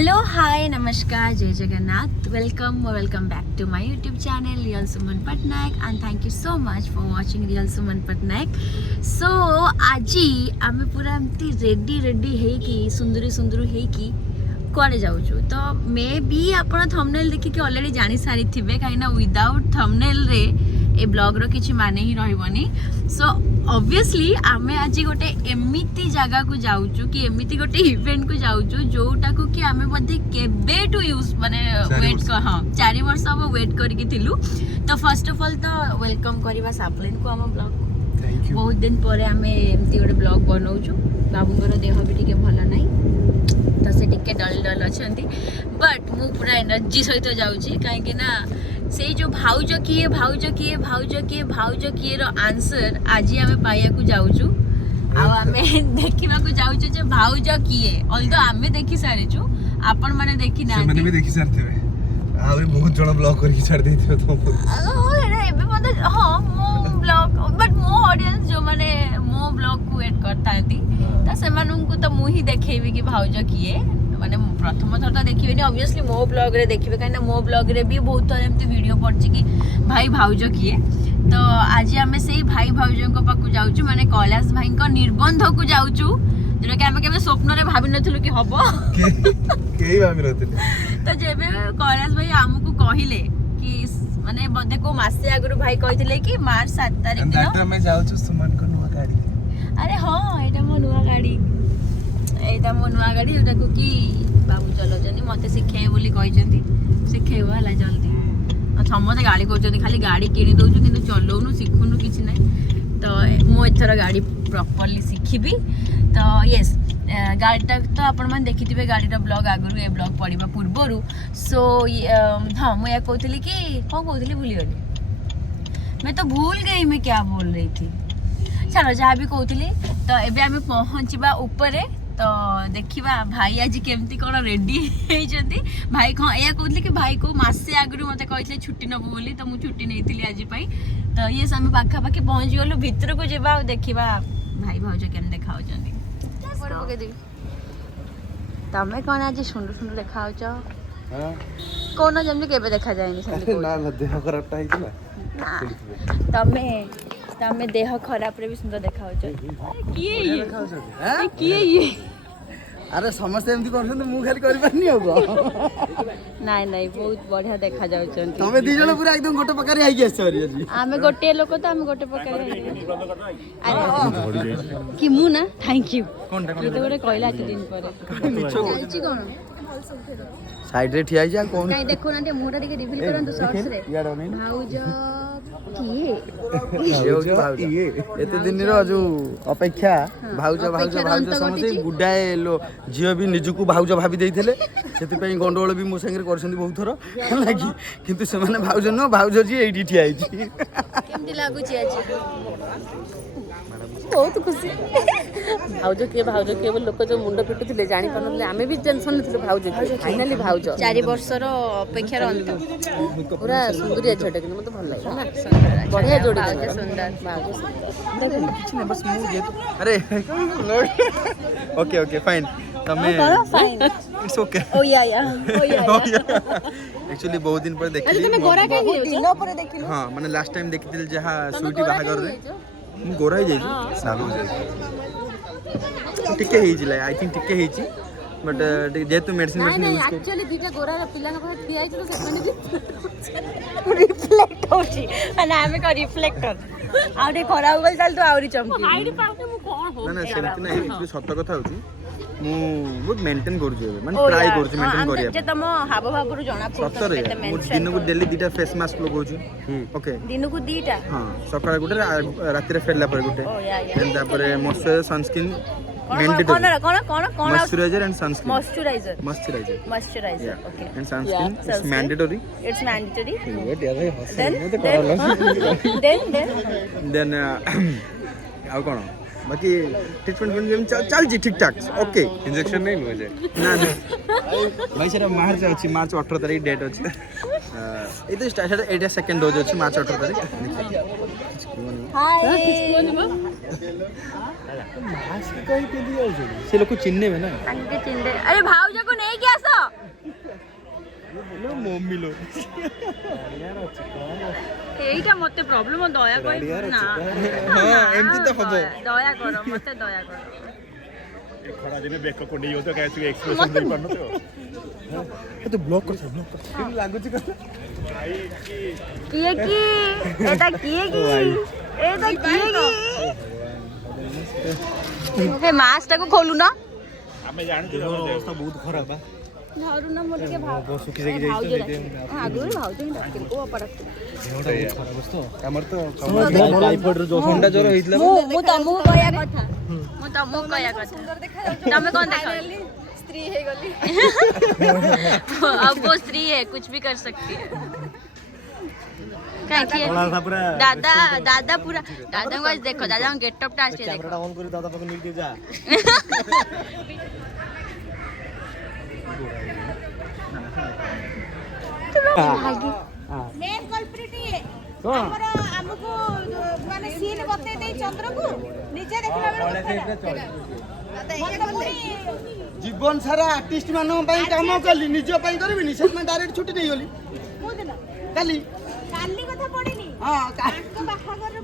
Hello hi नमस्कार जय Jagannath welcome back to my YouTube channel real Suman Patnaik and thank you so much for watching real Suman Patnaik. So आज आम पूरा एमती रेडी रेडी हेकी सुंदरी सुंदर हेकी कुआडे जाऊँ तो मे बी आपण थंबनेल देखिक ऑलरेडी जानी सारी थिबे कहीं विदाउट थंबनेल रे ए ब्लॉग रो किछि माने ही रहबनी। सो ऑब्वियसली आमे आज गोटे एमिति जगह को जाऊँ कि एमिति गोटे इवेंट को जाऊँ जोटा को कि आमे बदे केबे टू यूज माने वेट कर हाँ 4 वर्ष हम वेट करके थिलु। तो फर्स्ट ऑफ ऑल तो वेलकम करबा सापलिन को हम ब्लॉग बहुत दिन पर आमे एमती गोटे ब्लॉग बनाउछु। बाबूंगर देह भी टिके भल नाही तो से टिके डल डल अछंती बट मु पूरा एनर्जी सहित जाउची काहे ना से जो भाउज किए भाउज किए भाउज किए भाउज किए रो आंसर आज आमे पाइया को जाउछु आ आमे देखिबा को जाउछु जे भाउज किए ऑल्दो आमे देखि सारिछु आपण माने देखि ना माने भी देखि सारथिबे आ भी बहुत जण ब्लॉग करके छाड़ देथिबे तो एरा एबे मते हां मो ब्लॉग बट मो ऑडियंस जो माने मो ब्लॉग को एड करतांती त सेमानन को त मु ही देखेबी कि भाउज किए माने प्रथम थर तो देखिबेनी ऑब्वियसली मो ब्लॉग रे देखिबे काहे मो ब्लॉग रे भी बहुत थर एमती वीडियो पड़छि कि भाई भाउज किए। तो आज आमे सेही भाई भाउजन को पाकु जाउछु माने कैलाश भाई को निबंध को जाउछु जोटा कि आमे केबे स्वप्न रे भाबि नथलु कि हबो केही भाबि नथलु। तो जेबे कैलाश भाई हमकु कहिले कि माने बदे को मासे आगरु भाई कहिथिले कि मार्च 7 तारिख दिन दैट में जाउछु सुमन को नुवा गाड़ी। अरे हां एटा मो नुवा गाड़ी एटा मो नुवा गाड़ी जोटा को कि बाबू चलाउछनी मते सिखाए बोली कहिसंती सिखाइबो हला जल्दी समझे गाड़ी कहते खाली गाड़ी किणी दौचु कि चलाऊनु शिखुनु किसी ना। तो मो एथर गाड़ी प्रॉपर्ली शिखिबी। तो यस गाड़ीटा तो आपण मैंने देखिथे गाड़ीर ब्लॉग आगु ए ब्लॉग पढ़ा पूर्वर। सो हाँ मुझे कहती कि कौन कहती भूली गली मैं तो भूल गई मैं क्या बोल रही थी चलो जहाँ भी कहती। तो एबे आमे पहुँचवा ऊपर तो देखिबा भाई आज केमती कौन रेडी होइछंती भाई हाँ या कहते कि भाई को मासे आगु मत कहते छुट्टी नबू बोली तो मुझे छुट्टी नहीं आज पाई। तो ये आम पाखापाखि पहुँच गलु भितर को जा देखा भाई भाउज केम देखा तमें कौन आज सुंदर सुंदर देखा कौन जमी केबे देखा जाए ना ना देह खराब टाइम ना तमें तमें देह खराब रे भी सुंदर देखा किए ये अरे समस्ते एमती करछन मु खाली करि पानी हो नाइ नाइ बहुत बढ़िया देखा जाउछन तमे दी जण पूरा एकदम गोटे पकारी आइ गेस छरी जी आमे गोटे लोक तो आमे गोटे पकारी अरे कि मु ना थैंक यू कोनटा ये तो गोटे कहला के दिन पर चलची कोन साइड रे ठिया जा कोन काई देखो ना मुहटा टिके रिवील करन तो शॉर्ट्स रे भाउज किए एते दिन रो जो अपेक्षा भाउज भाउज भाउज समझे गुडाए लो झियो भी निजुकु भाउज भाबी देइथिले सेति पई गंडोळ भी मो संगे करछंती बहुत थरो लागी किंतु से माने भाउज न भाउज जी एठी ठिया आइछि केमती लागु छी आज बहुत खुशी भाउज किए लोक जो मुंड पिटुले जानी पारे आमे भी टेंशन नथिले भाउज फाइनाली भाउज 4 वर्षर अपेक्षार अंत पूरा सुंदरिया झटे कि मते भल लागे बढ़िया जोड़ी सुंदर बस अरे ओके ओके फाइन तमे फाइन इट्स ओके ओ या एक्चुअली बहुत दिन पर देखली तुम गोरा के दिनो पर देखिलु हां माने लास्ट टाइम देखिथिल जहा स्वीटी बाहागर रे मु गोरा ही जाई साबु जाई टिके ही जिला आई थिंक टिके ही बट जेतु मेडिसिन नहीं यूज कर एक्चुअली दीटा गोरा पिला न ठिया आइ तो सेकंड रिफ्लेक्ट होची माने आमे को रिफ्लेक्टर आउटे खरा हो गल चल तो आउरी चमकी आईडी पाउटे मु कोन हो ना सेमति ना एक्चुअली सत्य कथा होची मु बहुत मेंटेन करू जे माने ट्राई करू मेंटेन करिया जे तम हाव भाव रु जणा सत्य रे मु दिन को डेली दीटा फेस मास्क लगौ छु ओके दिन को दीटा हां सकाळ गुटे राती रे फेरला पर गुटे देन तापर moisture sunscreen moisturiser and sunscreen moisturiser okay and sunscreen it's mandatory then आउ कोन बाकी ट्रीटमेंट चल जी ठीक ठाक ओके इंजेक्शन नहीं हो जाए ना भाई सेरा मार्च अछि मार्च 18 तारिख डेट अछि ए तो स्टार्ट एटा सेकंड डोज अछि मार्च 18 तारिख हाय मास्क कहीं पे दिया से लोग चिन्ने में ना अरे भाउज को नहीं क्या सो मम्मी लो এইটা মতে প্রবলেম দয়া করে না हां एमती तो हबो দয়া করো মতে দয়া করো खड़ा दिने बेक को नहीं होता कैसे एक्सप्रेशन दे पानो तो ब्लॉक कर केम लागु छी कर কিয়ে কি এটা কিয়ে কি এটা কিয়ে কি হে মাছটাকে খোলু না हमें जान दे अवस्था बहुत खराब बा ধরু না মোর টিকে ভাও सुखी जाई जाई আগুর ভাও তুমি ডাকিল ও পড়ক हमर तो टाइफॉइड रो ठंडा ज्वर होइतला ମୁଁ ତମକୁ କହିବା କଥା ମୁଁ ତମକୁ କହିବା କଥା ତମେ କଣ ଦେଖ स्त्री है गली अब वो स्त्री है कुछ भी कर सकती है क्या किए दादा दादा पूरा दादा को आज देखो दादा गेटअप टा आछे देखो ऑन कर दादा पक निक दे जा मेन कल्प्रिट ये हमर हमको माने सीन बते दे चंद्र को नीचे देखला बेले जीवन सारा आर्टिस्ट मान काम कली निज करबी से डायरेक्ट छुट्टी नहीं गली काली काली कथा पड़िनी हाँ को बाहागर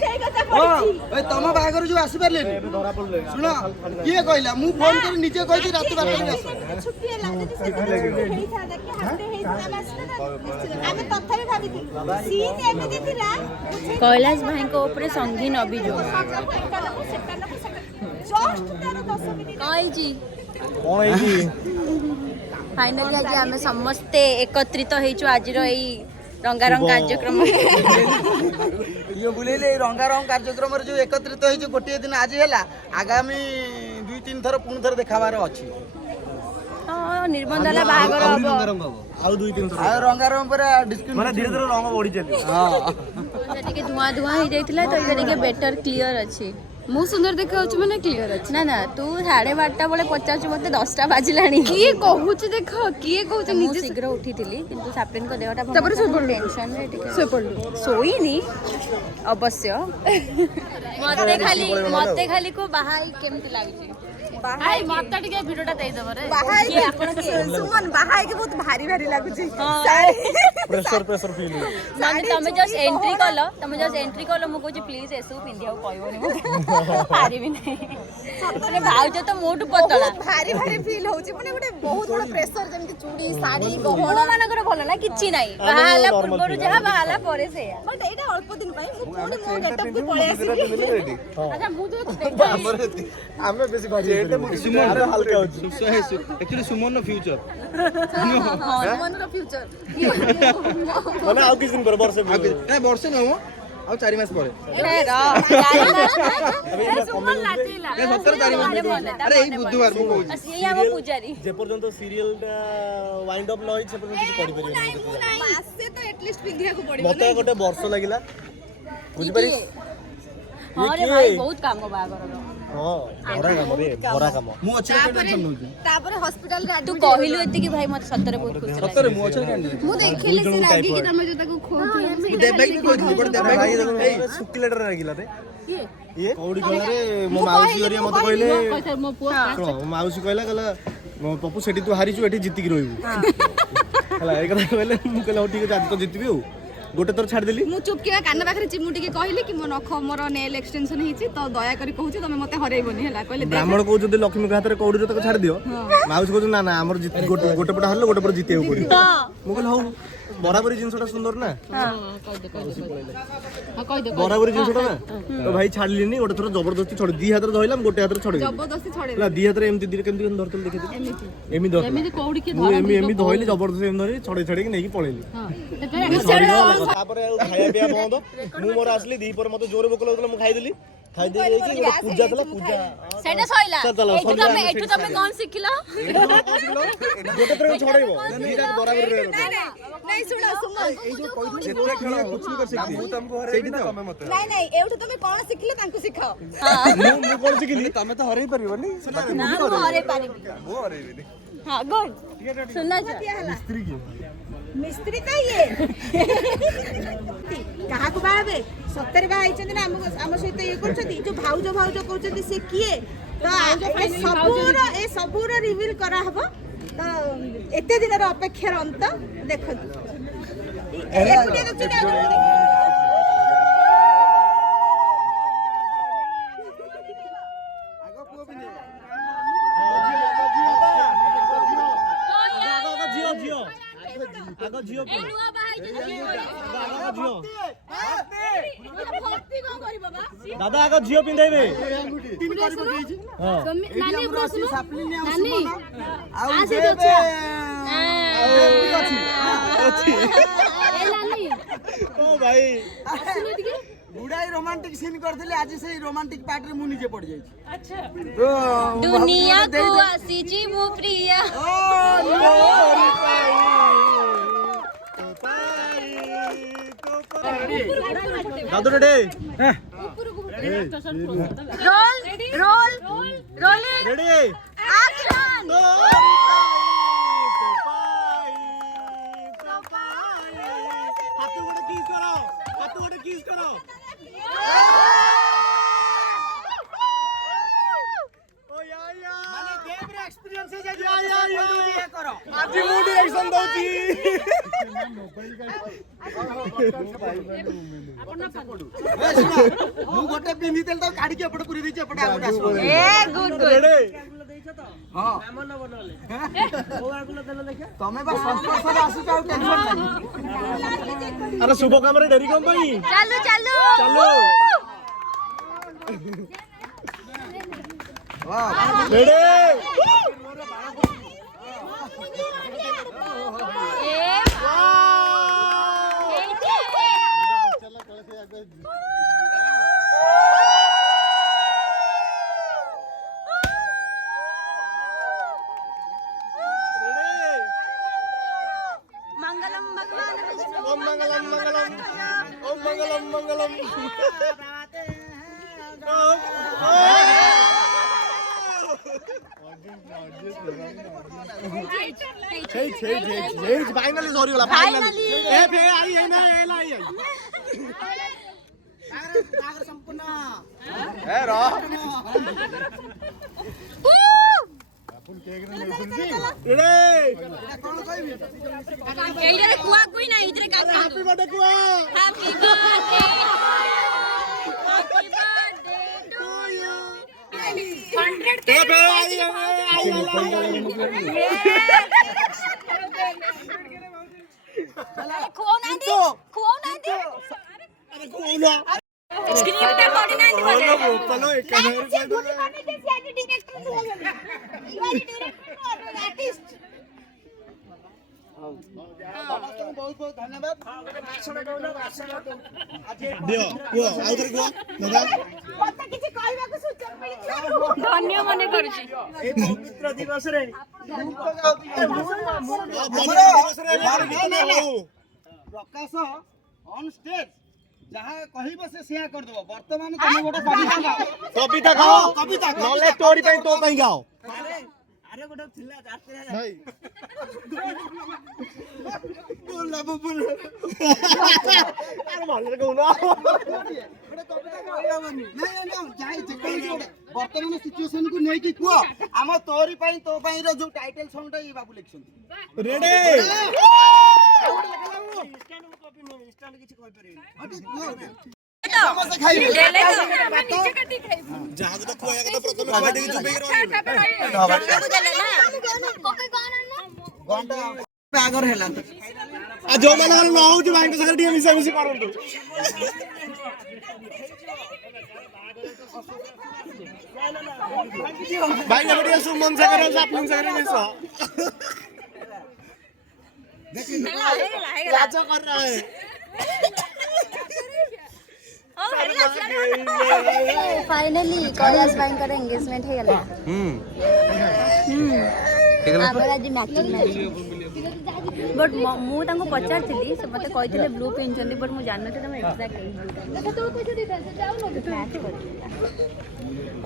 सेई कथा पड़िची तुम बाहागर जो आसी पारे शुण किए कहला मु फोन कर निजे कही रात बात छुट्टी है लागे से हेई था देखि हाते हेई था आमे तथापि भाबिथि सीन एमिति थिला कैलाश भाई को ऊपर संगीन अभियोग जस्ट तार 10 मिनिट कई जी फाइनली आज आम समस्ते एकत्रित होइछु आजिर एई रंगारंग कार्यक्रम ये बुलेले रंगारंग कार्यक्रम जो एकत्रित होई गोटे दिन आज है आगामी 2-3 थर पुणी थर देखाबार अच्छी हाँ निर्बंधाला बाहागर हबो आउ 2-3 थर रंगारंग पूरा डिस्क्रिप्शन माने धीरे धीरे रंग बढ़ी चली हां टिके धुआं धुआं हो जाइतिला तो इबे टिके बेटर क्लियर अछि मु सुंदर देखाउछु माने क्लियर अछि ना ना तू 12:30 बेले पचाछु मते 10टा बाजिलानी किए कहूछु देखो किए कहूछु निजे शीघ्र उठिथिली किंतु साप्रिन को देहटा तबरे सोई पड़लो टेंशन रे टिके सोई पड़लो सोईनी अवश्य मते खाली को बाहाई केमति लागिछि बाहाई मते टिके भिडियोटा देई देबो रे बाहाई किए आपण के सुमन बाहाई के बहुत भारी भारी लागुची प्रेशर फील माने तमे जस्ट एंट्री कलो मु कहूछि प्लीज एसु पिंदिया कहबोनी पारिबी नहीं सतरे भाउज तो मोटू पतला भारी भारी फील होची माने गोटे बहुत बड़ प्रेशर जेमति चूड़ी साड़ी गहना मानकर भल ना किछि नाही बाहाला पूर्वरु जहा बाहाला परे से बट एटा अल्प दिन पई मु कोनी मो गेटअप के पळे आसी अच्छा मु तो हमें बेसी भाजी सुमन हल्का होची एक्चुअली सुमन फ्यूचर सुमन रो फ्यूचर माने आउ किछ दिन पर वर्ष ए वर्ष न हो आ 4 मास परे सुमन लाटिला ए 17 तारिख अरे ई बुधवार मु कहूची ये हम पूजारी जे पर्यंत सीरियल वाइंड अप न होई से पर्यंत किछ पड़ी परियो मासे तो एटलीस्ट पिंधिया को पड़िबो मते गोटे वर्ष लागिला बुझि पारि हां रे भाई बहुत काम बागर हां भरा काम मु अच्छे टेंशन न तापर हॉस्पिटल रे तू कहिलु एति कि भाई मत सतरे बहुत खुश लागल सତରେ ମୁଁ ଅଛି କାंडी मु देखिले से लागी कि तमे जो ताको खोथि दे भाई को कहली बड़ दे भाई ए सुकिलेटर लागिला रे ये कौड़ी कहला रे मो माउसी हरिया मते कहले मो पुआ मो माउसी कहला पप्पू सेठी तू हारिछु एठी जित्ति की रहबू हला ए कथा कहले मु कहले हो ठीक है आज तो जितबी हो गोटे थर छाड़ देली मु चुपकिया कान पाखरे चिमु टिके कहली कि मो नख मोर नेल एक्सटेंशन हिची तो दया करी कहूची तमे मते हरैबनी हला कहले ब्राह्मण को जदि लक्ष्मी के हाथ रे कौड़ी रे तक छाड़ दियो माउसी को ना ना हमर गोटे पट हारलो गोटे पट जितेउ पड़ी मु कहले हो बराबरी जिनसटा सुंदर ना बराबरी जिनसटा ना तो भाई छाड़लिनी गोटे थर जबरदस्ती छोड़ दी हाथ रे धइलाम गोटे हाथ रे छोड़ जबरदस्ती छड़े ना दी हाथ रे एमती दी केमती धरतल देखि एमी धर एमिति कौड़ी के एमी धइली जबरदस्ती एम धरि छड़े छड़े के नेकी पळेली तापर खाया पिया बंद मु मोर आसली दी पर मते जोर भोक लागला मु खाइ देली खाइ दे कि पूजा तला पूजा सेटा सइला एठु तमे कोन सिखिलो गोटे तरह छड़ाइबो नीरा बराबर रे नहीं सुनो सुमन ए जो कहली जेते खेल कुछ भी कर सकती मु तुमको हरैबी ना तमे मते नहीं एठु तमे कोन सिखिले तांको सिखाओ मु कोन सिखिली तमे तो हरै परिबनी ना मो हरे पारिबी मु हरैबी हां गुड सुनना जा मिस्त्री की मिस्त्री तो ये कहा को बाबे सत्तर बा आइछन ना हम सहित ये करछथि जो भाउज कहउछथि से किए तो ए सबूर रिवील करा हबो ତ ଏତେ ଦିନର ଅପେକ୍ଷାର ଅନ୍ତ ଦେଖନ୍ତୁ ଏକୁଟିଆ ଦେଖୁଛନ୍ତି ଆଉ ଜଣକୁ ଦେଖିବେ। ଆଗ ଝିଅ ଏ ନୂଆ ବାହା ହେଇଛନ୍ତି ଦାଦା ଆଗ ଝିଅ ପିନ୍ଧେଇବେ ଭାଇ गुड़ाई रोमांटिक सीन करथिले आज से रोमांटिक पार्ट रे मु निजे पड़ जाई अच्छा दुनिया को आसीची मु प्रिया दादू ready roll roll rolling ready action हाथ गोटे किस करो हाथ गोटे किस करो ओ या माने गेम रे एक्सपीरियंस हे जाई या करो आज मु डायरेक्शन दउची मु गोटे पिंदी तेल तो काढी के एपटे पुरी दैछ एपटे आगुड आसो ए गुड गुड हां तमे बा संस्पर्श रे आसु तो टेंशन नहीं अरे शुभ काम रे डेरी कम भाई चलो चलो चलो वाह रेडी ए मंगलम भगवान विष्णु ओम मंगलम मंगलम ओम मंगलम मंगलम फाइनली सॉरी वाला फाइनली ए बे आई आई ना ए लाई आई सागर संपूर्ण ए रो रेडी कोन कहबी एइरे कुआ कुई ना इधरे का हैप्पी बर्थडे कुआ हैप्पी बर्थडे टू यू 100 ए बे आई आई खुओ ना दे अरे कोना स्क्रीन पे बॉडी ना दे बोलो एक से गुड मॉर्निंग के CID director you are director और आर्टिस्ट बहुत बहुत धन्यवाद दियो कुआ आउथरे कुआ दादा मत किछि कहबा को सूचना मिलिला धन्य मने करूची ए पवित्र दिवस रे प्रकाश ऑन स्टेज जहाँ कहब से सेया कर देबो वर्तमान तुम गोटे कविता गाओ कविता नले स्टोरी पे तो पई गाओ अरे गोटे थिला जाते भाई बोल बोल अरे मालरे कोना गोटे कविता गाइबनी नहीं नहीं जाई जे कोन गोटे वर्तमान सिचुएशन को नै कि कुआ हम तोरी पई तो पई रो जो टाइटल सॉन्ग टा ई बाबू लिखछन रेडी स्टैंड में कॉपी नहीं स्टैंड किछि कहि परिबे समोसा खाइबे ले नीचे काटी खाई जहां तो खुआया का तो प्रथम खुआ देके चुपे रहो को देले ना कोई गाना ना घंटा आगर हेला आ जो माने न होउची भाई के साथ मिसा मिसी करंतु भाई ने बढ़िया सुमन से करे सापन से करे मिसा लाजा कर रहा है फाइनली कैलाश भाईंकर एंगेजमेंट हे गला आबर आज मैचिंग बट मु तांको पचारथिली से मते कहिथिले ब्लू पिनचंदी बट मु जानन ते हम एग्जैक्ट तो पैसा दे दे जाओ लो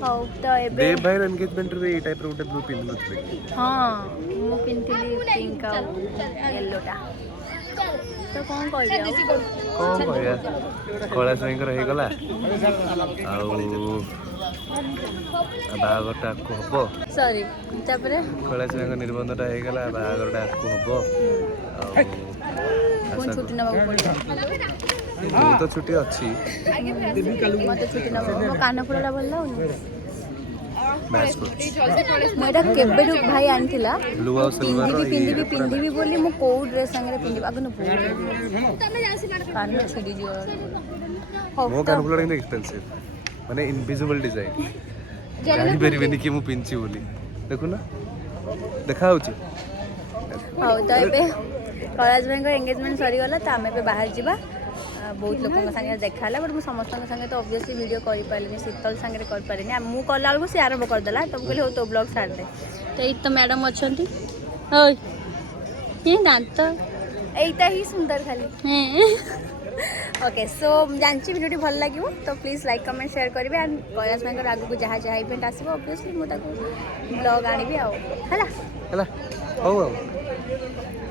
हां तो एबे देव भाई एंगेजमेंट रे ए टाइप रो ब्लू पिन नथले हां मु पिनथिली पिंक येलो टा ତ କ'ଣ କହିବି ଆଉ କ'ଣ କହିବା କୈଳାସ ଭାଇଙ୍କର ହେଇଗଲା ଆଉ ବାହାଘରଟା ଆଗକୁ ହବ ସରି ତାପରେ କୈଳାସ ଭାଇଙ୍କ ନିର୍ବନ୍ଧଟା ହେଇଗଲା ବାହାଘରଟା ଆଗକୁ ହବ ଆଉ ପୁଣି ଛୁଟି ନେବାକୁ ପଡ଼ିବ ମୁଁ ତ ଛୁଟି ଅଛି ମୋତେ ଛୁଟି ନେବାକୁ ମୋ କାନ ଫୁଲଟା ଭଲ ଲାଗୁନି ମ୍ୟାଚ୍ କରୁଛି ମୁଁ ଏଇଟା କେବେଠୁ ଭାଇ ଆଣିଥିଲା ବ୍ଲୁ ଆଉ ସିଲଭର ପିନ୍ଧିବି ବୋଲି ମୁଁ କୋଉ ଡ୍ରେସ୍ ସାଙ୍ଗରେ ପିନ୍ଧିବି ଆଗ ନା କାନ ଛିଡ଼ିଯିବ ମୋ କାନ ଫୁଲଟା କିନ୍ତୁ ଏକ୍ସପେନ୍ସିଭ ମାନେ ଇନଭିଜିବଲ୍ ଡିଜାଇନ୍ ଜାଣିପାରିବେନି କି ମୁଁ ପିନ୍ଧିଛି ବୋଲି ଦେଖୁନ ଦେଖାହେଉଛି ହଉ ତ ଏବେ କୈଳାସ ଭାଇଙ୍କ ଏଙ୍ଗେଜମେଣ୍ଟ ସରିଗଲା ତ ଆମେ ଏବେ ବାହାରି ଯିବା ବହୁତ ଲୋକଙ୍କ ସାଙ୍ଗରେ ଦେଖା ହେଲା ବଟ୍ ମୁଁ ସମସ୍ତଙ୍କ ସାଙ୍ଗେ ତ ଅବଭିୟସଲି ଭିଡ଼ିଓ କରିପାରିଲିନି ଶୀତଲ ସାଙ୍ଗରେ କରିପାରିନି ମୁଁ କଲା ବେଳକୁ ସେ ଆରମ୍ଭ କରିଦେଲା ତ ମୁଁ କହିଲି ହଉ ତୋ ବ୍ଲଗ୍ ଛାଡ଼ିଦେ ତ ଏଇ ତ ମ୍ୟାଡ଼ାମ୍ ଅଛନ୍ତି ହଇ କି ଦାନ୍ତ ଏଇଟା ହିଁ ସୁନ୍ଦର ଖାଲି ଓକେ ସୋ ଜାଣିଛି ଭିଡ଼ିଓଟି ଭଲ ଲାଗିବ ତ ପ୍ଲିଜ୍ ଲାଇକ୍ କମେଣ୍ଟ ସେୟାର କରିବେ ଆଣ୍ଡ କୈଳାସ ଭାଇଙ୍କର ଆଗକୁ ଯାହା ଇଭେଣ୍ଟ ଆସିବ ଅବଭିୟସଲି ମୁଁ ତାକୁ ବ୍ଲଗ୍ ଆଣିବି ଆଉ ହେଲା ହେଲା ହଉ ଆଉ